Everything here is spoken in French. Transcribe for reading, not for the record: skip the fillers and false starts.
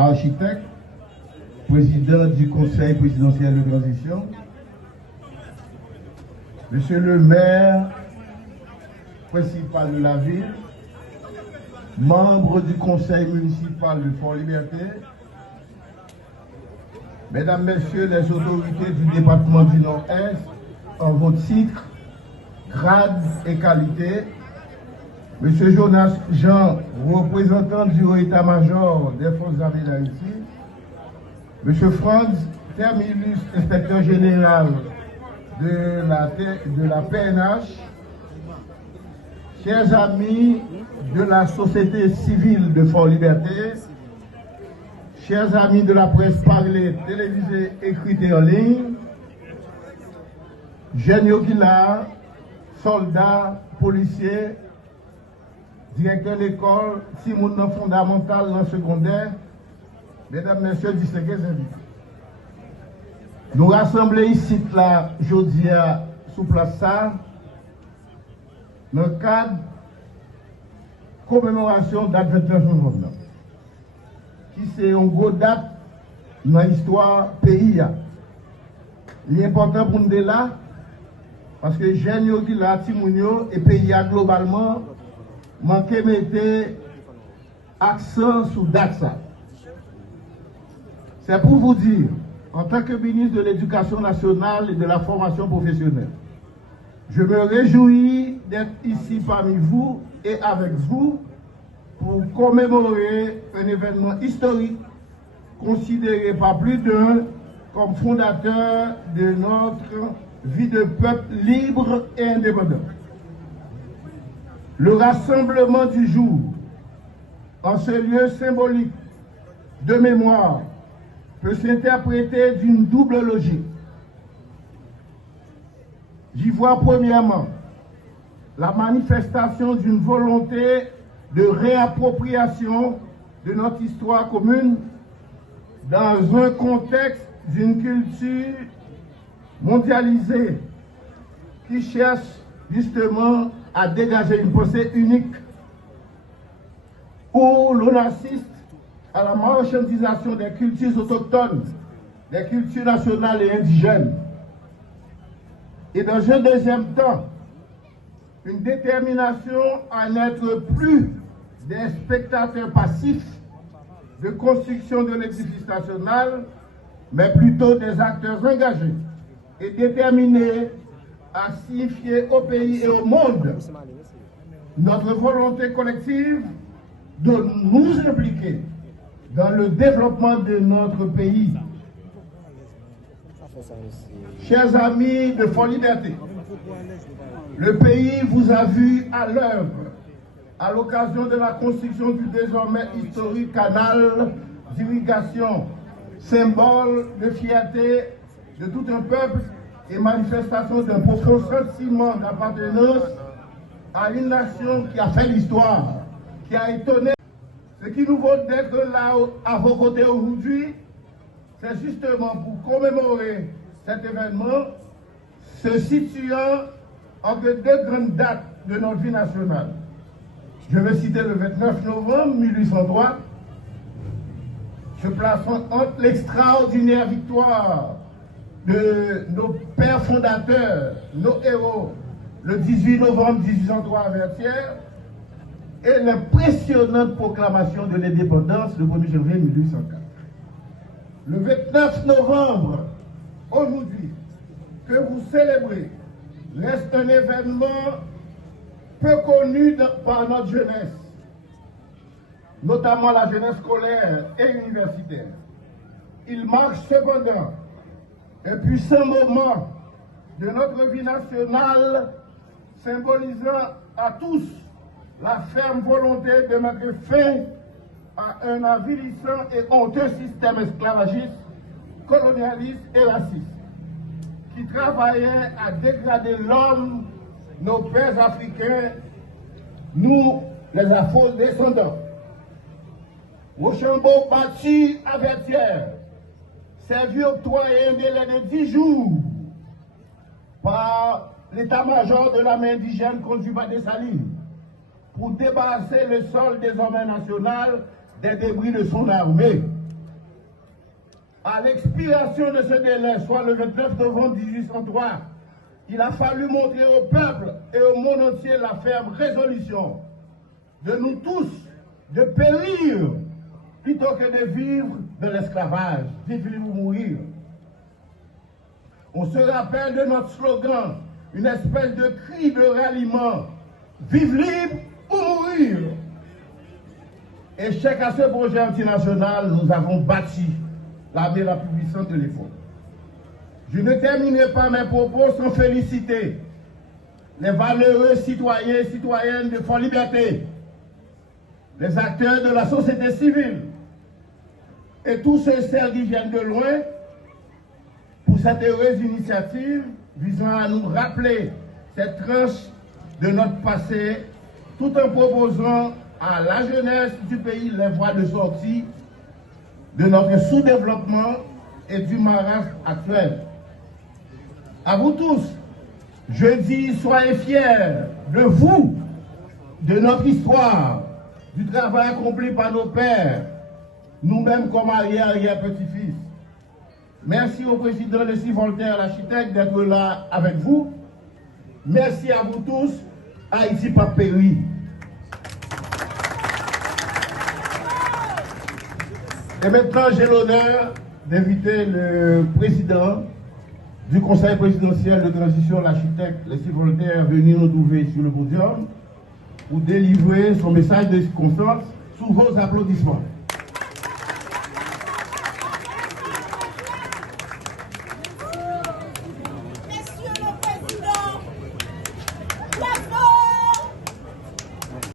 architecte, président du Conseil présidentiel de transition, monsieur le maire principal de la ville, membre du conseil municipal de Fort-Liberté, mesdames, messieurs les autorités du département du Nord-Est, en vos titres, grades et qualités, monsieur Jonas Jean, représentant du haut état-major des forces armées d'Haïti, monsieur Franz Terminus, inspecteur général de la PNH, chers amis de la société civile de Fort-Liberté, chers amis de la presse parlée, télévisée, écrite et en ligne, jeunes Yogila, soldats, policiers, directeurs d'école, Simon fondamental, dans secondaire, mesdames, messieurs, distingués invités. Nous rassemblons ici, là, jeudi, sous place ça, dans le cadre de commémoration date 29 novembre, qui c'est une grosse date dans l'histoire du pays. Il est important pour nous là, parce que les jeunes qui là, Timounio et pays globalement, manquent de mettre accent sur date ça. C'est pour vous dire, en tant que ministre de l'Éducation nationale et de la formation professionnelle, je me réjouis d'être ici parmi vous et avec vous pour commémorer un événement historique considéré par plus d'un comme fondateur de notre vie de peuple libre et indépendant. Le rassemblement du jour en ce lieu symbolique de mémoire peut s'interpréter d'une double logique. J'y vois premièrement la manifestation d'une volonté de réappropriation de notre histoire commune dans un contexte d'une culture mondialisée qui cherche justement à dégager une pensée unique où l'on assiste à la marchandisation des cultures autochtones, des cultures nationales et indigènes. Et dans un deuxième temps, une détermination à n'être plus des spectateurs passifs de construction de l'édifice national, mais plutôt des acteurs engagés et déterminés à signifier au pays et au monde notre volonté collective de nous impliquer dans le développement de notre pays. Chers amis de Fort-Liberté, le pays vous a vu à l'œuvre à l'occasion de la construction du désormais historique canal d'irrigation, symbole de fierté de tout un peuple et manifestation d'un profond sentiment d'appartenance à une nation qui a fait l'histoire, qui a étonné. Ce qui nous vaut d'être là à vos côtés aujourd'hui, c'est justement pour commémorer cet événement, se situant entre deux grandes dates de notre vie nationale. Je vais citer le 29 novembre 1803, se plaçant entre l'extraordinaire victoire de nos pères fondateurs, nos héros, le 18 novembre 1803 à Vertières, et l'impressionnante proclamation de l'indépendance le 1er janvier 1804. Le 29 novembre, aujourd'hui, que vous célébrez, reste un événement peu connu par notre jeunesse, notamment la jeunesse scolaire et universitaire. Il marque cependant un puissant moment de notre vie nationale, symbolisant à tous la ferme volonté de mettre fin à un avilissant et honteux système esclavagiste, colonialiste et raciste, qui travaillait à dégrader l'homme, nos pères africains, nous, les afro-descendants. Rochambeau battu à Vertières, s'est vu octroyer un délai de 10 jours par l'état-major de l'armée indigène conduit par Dessalines pour débarrasser le sol désormais national des débris de son armée. À l'expiration de ce délai, soit le 29 novembre 1803, il a fallu montrer au peuple et au monde entier la ferme résolution de nous tous de périr plutôt que de vivre de l'esclavage, vivre ou mourir. On se rappelle de notre slogan, une espèce de cri de ralliement, vive libre ou mourir. Échec à ce projet antinational, nous avons bâti l'armée la plus puissante de l'époque. Je ne terminerai pas mes propos sans féliciter les valeureux citoyens et citoyennes de Fonds Liberté, les acteurs de la société civile et tous ceux qui viennent de loin pour cette heureuse initiative visant à nous rappeler cette tranche de notre passé tout en proposant à la jeunesse du pays les voies de sortie de notre sous-développement et du marasme actuel. À vous tous, je dis, soyez fiers de vous, de notre histoire, du travail accompli par nos pères, nous-mêmes comme arrière-petit-fils. Merci au président Leslie Voltaire, l'architecte, d'être là avec vous. Merci à vous tous. Haïti pas péri. Et maintenant, j'ai l'honneur d'inviter le président du Conseil présidentiel de transition, l'architecte Leslie Voltaire, venir nous trouver sur le podium pour délivrer son message de circonstance sous vos applaudissements.